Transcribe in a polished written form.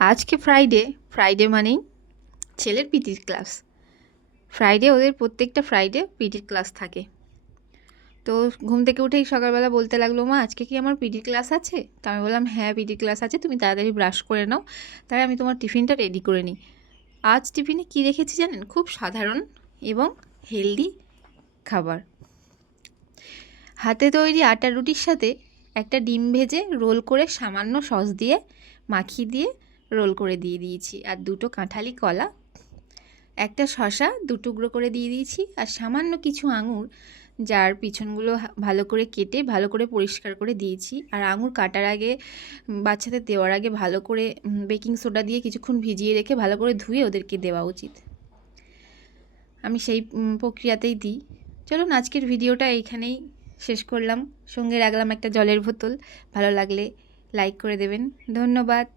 আজকে Friday. Friday মানেই ছেলের পিটির ক্লাস। ফ্রাইডে ওদের প্রত্যেকটা ফ্রাইডে পিটির ক্লাস থাকে। তো ঘুম থেকে উঠেই সকালবেলা বলতে লাগলো, মা আজকে কি আমার পিটির ক্লাস আছে? তো আমি বললাম, হ্যাঁ পিটির ক্লাস আছে, তুমি তাড়াতাড়ি ব্রাশ করে নাও, তাই আমি তোমার টিফিনটা রেডি করে নিই। আজ টিফিনে কী রেখেছি জানেন? খুব সাধারণ এবং হেলদি খাবার। হাতে তৈরি আটার রুটির সাথে একটা ডিম ভেজে রোল করে সামান্য সস দিয়ে মাখিয়ে দিয়ে রোল করে দিয়ে দিয়েছি, আর দুটো কাঁঠালি কলা, একটা শশা টুকরো করে দিয়ে দিয়েছি, আর সামান্য কিছু আঙুর যার পিছনগুলো ভালো করে কেটে ভালো করে পরিষ্কার করে দিয়েছি। আর আঙুর কাটার আগে, বাচ্চাদের দেওয়ার আগে ভালো করে বেকিং সোডা দিয়ে কিছুক্ষণ ভিজিয়ে রেখে ভালো করে ধুয়ে ওদেরকে দেওয়া উচিত। আমি সেই প্রক্রিয়াতেই দিই। চলুন আজকের ভিডিওটা এইখানেই শেষ করলাম। সঙ্গে রাখলাম একটা জলের বোতল। ভালো লাগলে লাইক করে দেবেন। ধন্যবাদ।